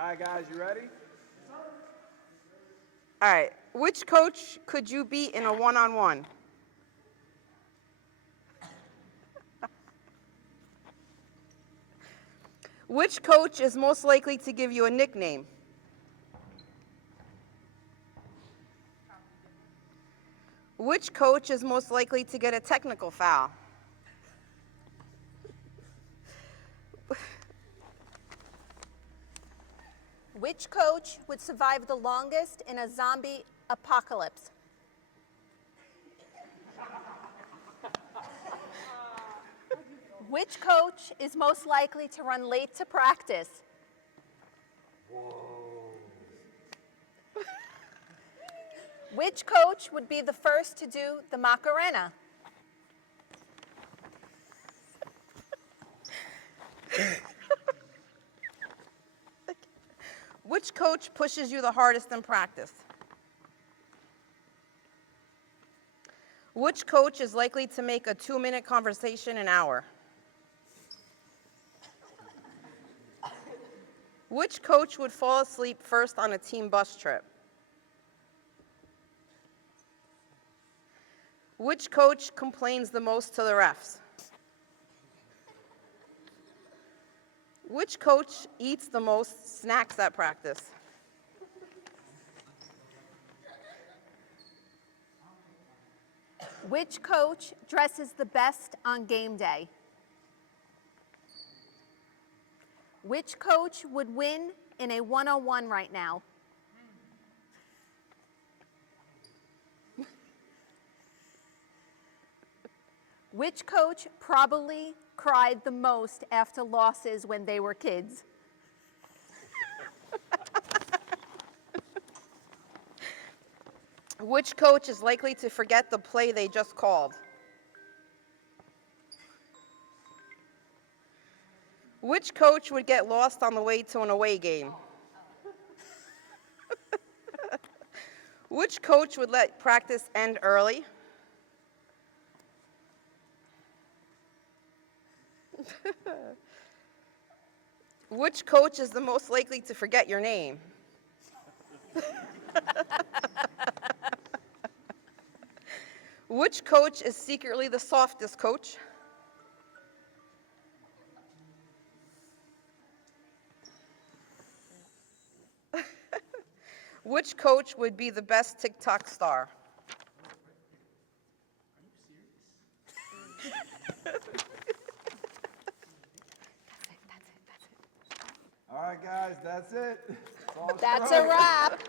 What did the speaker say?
All right, guys, you ready? All right. Which coach could you beat in a one-on-one? Which coach is most likely to give you a nickname? Which coach is most likely to get a technical foul? Which coach would survive the longest in a zombie apocalypse? Which coach is most likely to run late to practice? Which coach would be the first to do the Macarena? Which coach pushes you the hardest in practice? Which coach is likely to make a 2-minute conversation an hour? Which coach would fall asleep first on a team bus trip? Which coach complains the most to the refs? Which coach eats the most snacks at practice? Which coach dresses the best on game day? Which coach would win in a one-on-one right now? Which coach probably cried the most after losses when they were kids? Which coach is likely to forget the play they just called? Which coach would get lost on the way to an away game? Which coach would let practice end early? Which coach is the most likely to forget your name? Which coach is secretly the softest coach? Which coach would be the best TikTok star? All right, guys, that's it. That's a wrap.